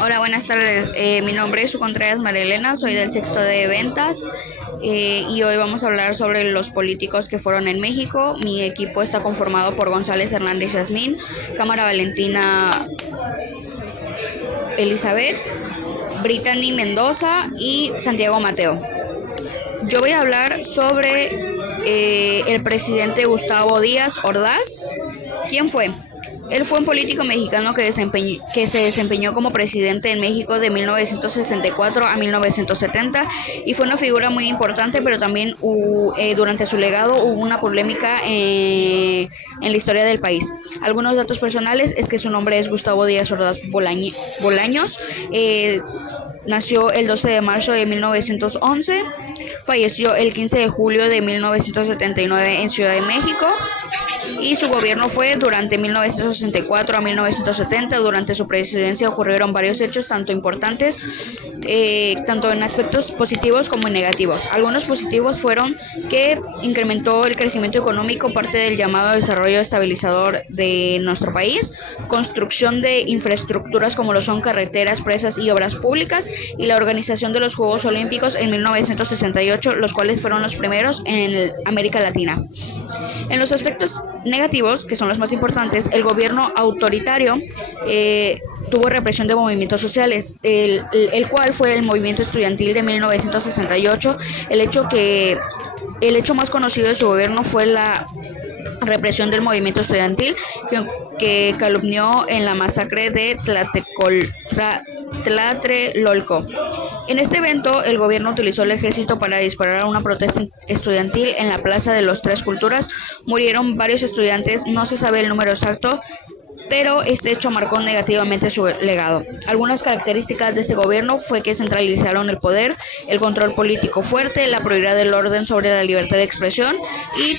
Hola, buenas tardes. Mi nombre es Su Contreras María Elena, soy del sexto de ventas y hoy vamos a hablar sobre los políticos que fueron en México. Mi equipo está conformado por González Hernández Yasmín, Cámara Valentina Elizabeth, Brittany Mendoza y Santiago Mateo. Yo voy a hablar sobre el presidente Gustavo Díaz Ordaz. ¿Quién fue? Él fue un político mexicano que se desempeñó como presidente en México de 1964 a 1970 y fue una figura muy importante, pero también durante su legado hubo una polémica en la historia del país. Algunos datos personales es que su nombre es Gustavo Díaz Ordaz Bolaños. Nació el 12 de marzo de 1911, falleció el 15 de julio de 1979 en Ciudad de México y su gobierno fue durante 1964 a 1970. Durante su presidencia ocurrieron varios hechos tanto importantes, tanto en aspectos positivos como en negativos. Algunos positivos fueron que incrementó el crecimiento económico, parte del llamado desarrollo estabilizador de nuestro país, construcción de infraestructuras como lo son carreteras, presas y obras públicas, y la organización de los Juegos Olímpicos en 1968, los cuales fueron los primeros en América Latina. En los aspectos negativos, que son los más importantes, el gobierno autoritario tuvo represión de movimientos sociales, el cual fue el movimiento estudiantil de 1968. El hecho más conocido de su gobierno fue la represión del movimiento estudiantil que calumnió en la masacre de Tlatelolco. En este evento, el gobierno utilizó el ejército para disparar a una protesta estudiantil en la Plaza de las Tres Culturas. Murieron varios estudiantes, no se sabe el número exacto, pero este hecho marcó negativamente su legado. Algunas características de este gobierno fue que centralizaron el poder, el control político fuerte, la prioridad del orden sobre la libertad de expresión y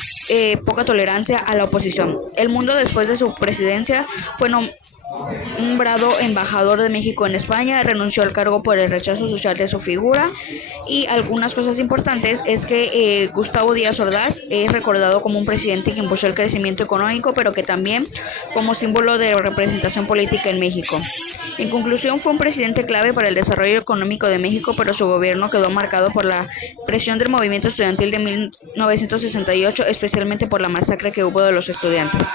poca tolerancia a la oposición. El mundo después de su presidencia fue nombrado embajador de México en España, renunció al cargo por el rechazo social de su figura. Y algunas cosas importantes es que Gustavo Díaz Ordaz es recordado como un presidente que impulsó el crecimiento económico, pero que también como símbolo de representación política en México. En conclusión, fue un presidente clave para el desarrollo económico de México, pero su gobierno quedó marcado por la presión del movimiento estudiantil de 1968, especialmente por la masacre que hubo de los estudiantes.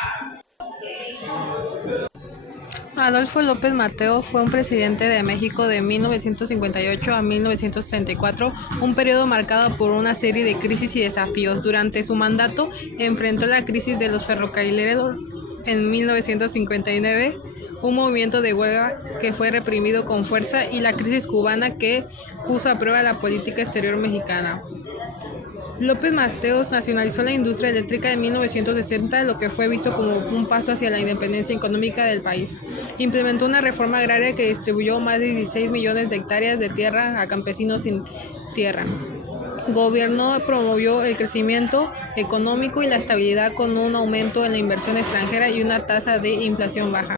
Adolfo López Mateo fue un presidente de México de 1958 a 1964, un periodo marcado por una serie de crisis y desafíos. Durante su mandato enfrentó la crisis de los ferrocarrileros en 1959, un movimiento de huelga que fue reprimido con fuerza, y la crisis cubana que puso a prueba la política exterior mexicana. López Mateos nacionalizó la industria eléctrica en 1960, lo que fue visto como un paso hacia la independencia económica del país. Implementó una reforma agraria que distribuyó más de 16 millones de hectáreas de tierra a campesinos sin tierra. Gobierno promovió el crecimiento económico y la estabilidad con un aumento en la inversión extranjera y una tasa de inflación baja.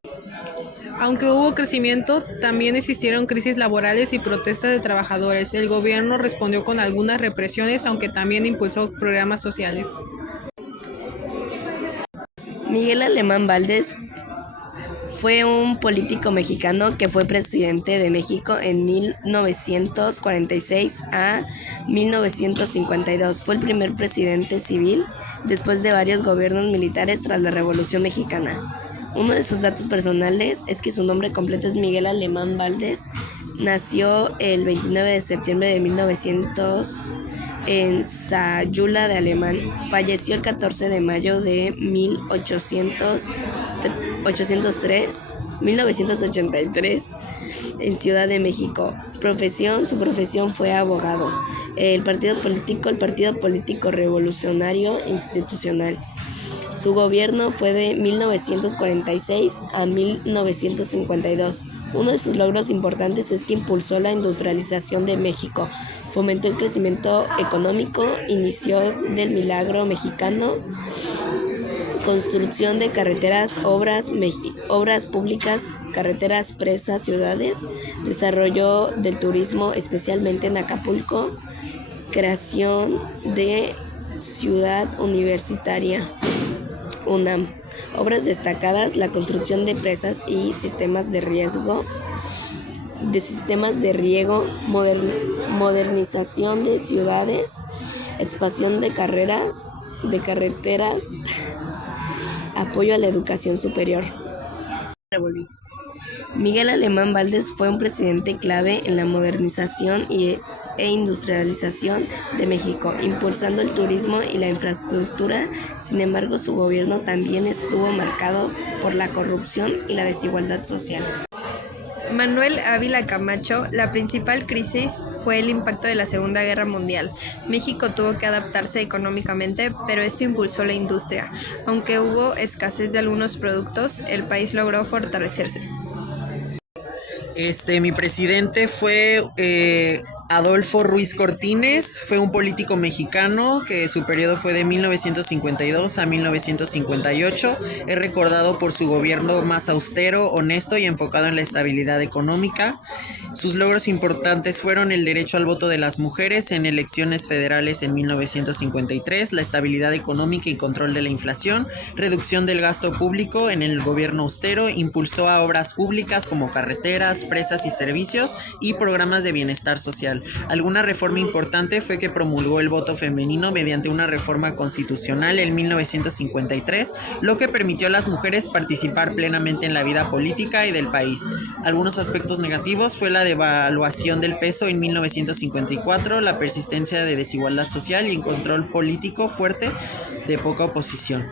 Aunque hubo crecimiento, también existieron crisis laborales y protestas de trabajadores. El gobierno respondió con algunas represiones, aunque también impulsó programas sociales. Miguel Alemán Valdés fue un político mexicano que fue presidente de México en 1946 a 1952. Fue el primer presidente civil después de varios gobiernos militares tras la Revolución Mexicana. Uno de sus datos personales es que su nombre completo es Miguel Alemán Valdés. Nació el 29 de septiembre de 1900 en Sayula de Alemán. Falleció el 14 de mayo de 1983 en Ciudad de México. Su profesión fue abogado. El partido político Revolucionario Institucional. Su gobierno fue de 1946 a 1952. Uno de sus logros importantes es que impulsó la industrialización de México, fomentó el crecimiento económico, inició del milagro mexicano, construcción de carreteras, obras públicas, carreteras, presas, ciudades, desarrollo del turismo, especialmente en Acapulco, creación de Ciudad Universitaria, UNAM. Obras destacadas: la construcción de presas y sistemas de riego, de sistemas de riego, modernización de ciudades, expansión de carreteras, apoyo a la educación superior. Miguel Alemán Valdés fue un presidente clave en la modernización e industrialización de México, impulsando el turismo y la infraestructura. Sin embargo, su gobierno también estuvo marcado por la corrupción y la desigualdad social. Manuel Ávila Camacho, la principal crisis fue el impacto de la Segunda Guerra Mundial. México tuvo que adaptarse económicamente, pero esto impulsó la industria. Aunque hubo escasez de algunos productos, el país logró fortalecerse. Mi presidente fue Adolfo Ruiz Cortines, fue un político mexicano que su periodo fue de 1952 a 1958. Es recordado por su gobierno más austero, honesto y enfocado en la estabilidad económica. Sus logros importantes fueron el derecho al voto de las mujeres en elecciones federales en 1953, la estabilidad económica y control de la inflación, reducción del gasto público en el gobierno austero, impulsó a obras públicas como carreteras, presas y servicios y programas de bienestar social. Alguna reforma importante fue que promulgó el voto femenino mediante una reforma constitucional en 1953, lo que permitió a las mujeres participar plenamente en la vida política y del país. Algunos aspectos negativos fue la devaluación del peso en 1954, la persistencia de desigualdad social y un control político fuerte de poca oposición.